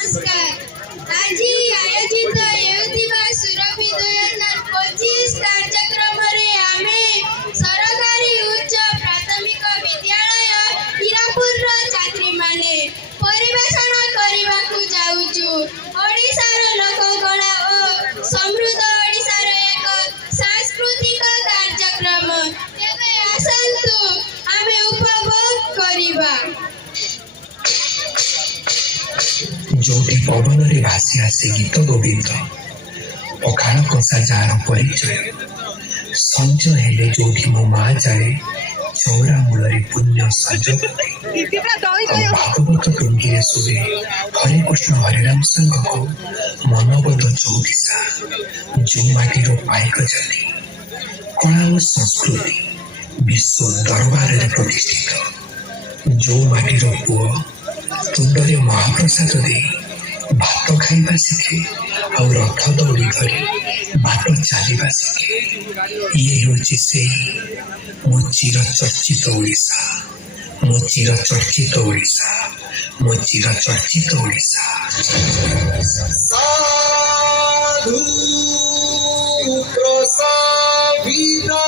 नमस्कार। ଆଜି ଆୟୋଜିତ ହେଉଥିବା ସୁରଭି 2025 କାର୍ଯ୍ୟକ୍ରମରେ ଆମେ ସରକାରୀ ଉଚ୍ଚ ପ୍ରାଥମିକ ବିଦ୍ୟାଳୟ ହୀରାପୁରର ଛାତ୍ରୀମାନେ ପରିବେଷଣ କରିବାକୁ ଯାଉଛୁ। ଓଡ଼ିଶାର ଲୋକକଳା ଓ ସମୃଦ୍ଧ ଓଡ଼ିଶାର ଏକ ସାଂସ୍କୃତିକ କାର୍ଯ୍ୟକ୍ରମ। ତେବେ ଆସନ୍ତୁ ଆମେ ଉପଭୋଗ କରିବା। जोटी पवन रे भासी आसे गीत गोविंद पखाड़ कषा जार परिचय संज हेले जोटी मो माँ जाए चौरा मूल पुण्य सजपति भागवत टुंगी शुभे हरे कृष्ण हरे राम संघ को मनोबद चौदिशा जो माटी पाइक जाति कला और संस्कृति विश्व दरबार प्रतिष्ठित जो माटीर पुओ तुंडरे महाप्रसाद दे भात खाइबा शिखे आ रथ दौड़ी धरी बाट चलवा शिखे ये हूँ से मो चिर चर्चित ओडिशा मो चिर चर्चित ओडिशा मो चिर चर्चित ओडिशा। साधु प्रसादिता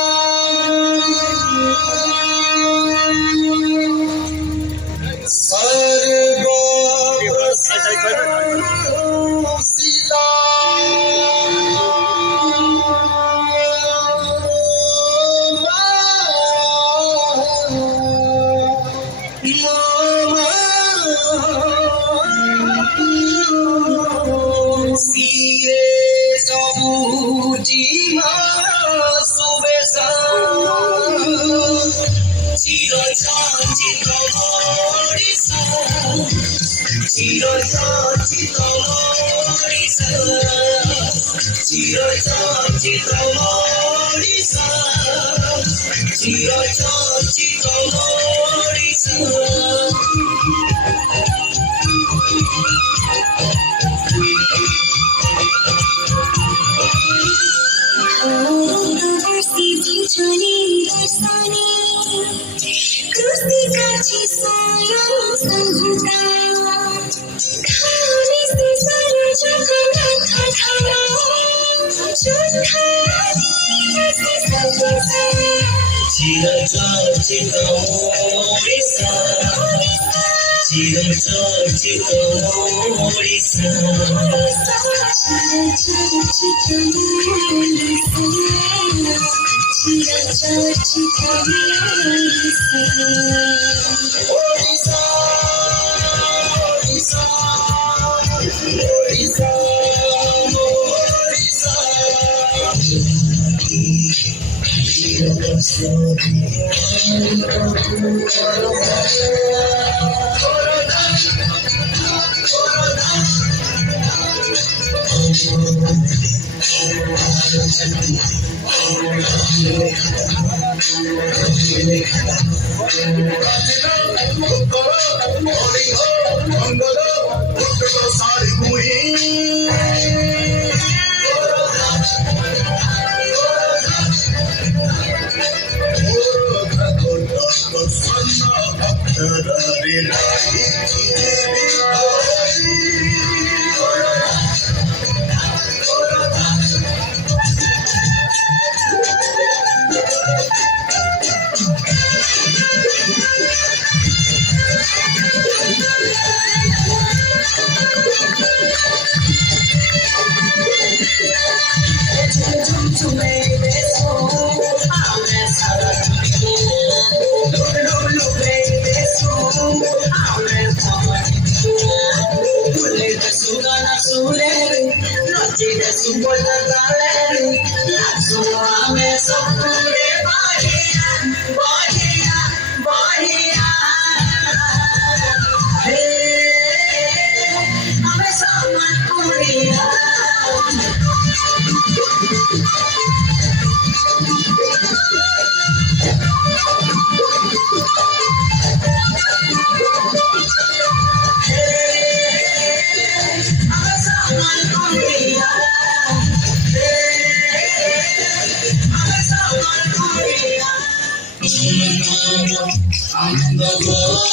I'm the one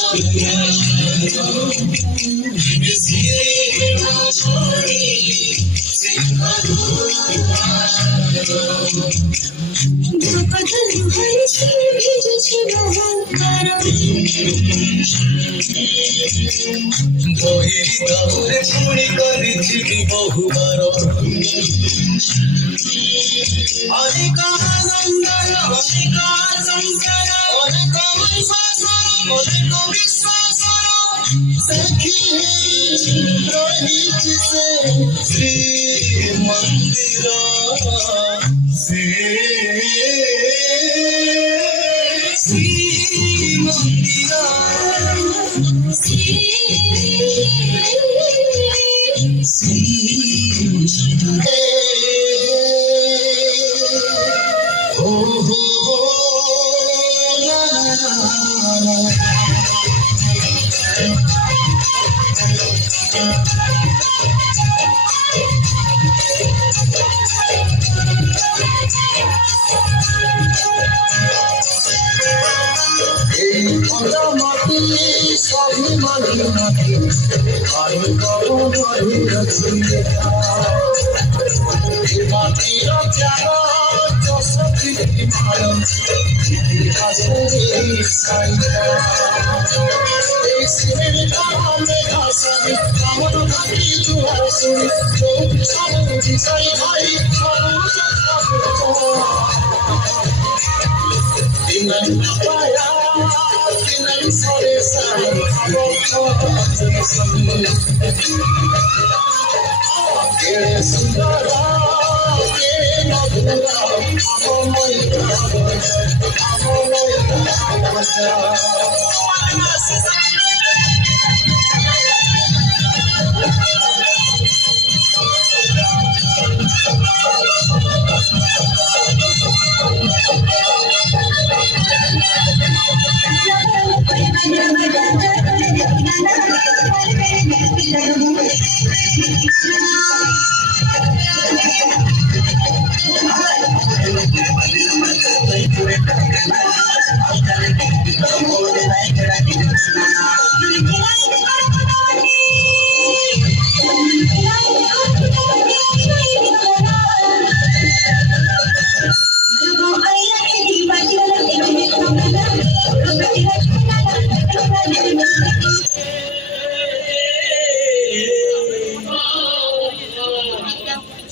বহি তাহলে পুরি করেছি বহুবার অনেক আনন্দর অনেক সংসার অনেক বিশ্বাস অনেক বিশ্বাস সখী রহিছি সে শ্রী মন্দির শ্রী মন্দির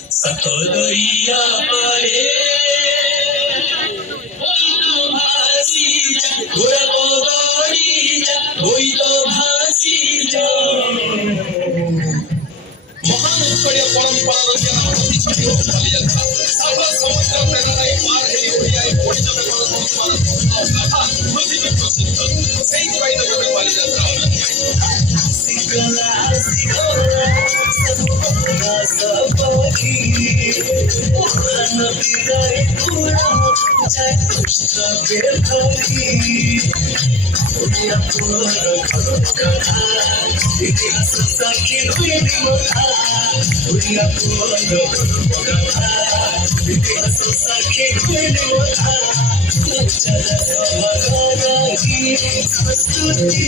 सकलैया पारे महान उत्कड़ीय परंपरा सफल समुद्र प्रेरणाय पार हेरी ओडियाय ओडिशा पृथ्वी प्रसिद्ध सेई पाई नगरे बालियात्रा सिकला सिकला सबकी ओहन बिराय पूरा जय कृष्ण के थकी ओडिया पूरा कथा इतिहास सखी हुई मोथा ओडिया पूरा कथा इतिहास सखी हुई मोथा चला समाधानी संस्कृति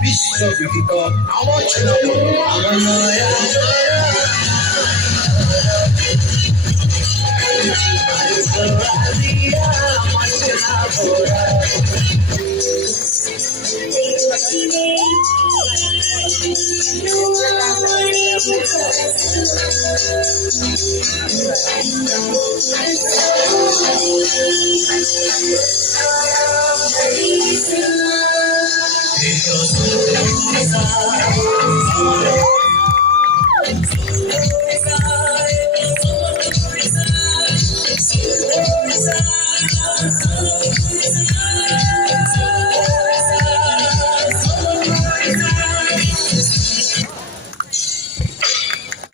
विश्वविदित आलोचना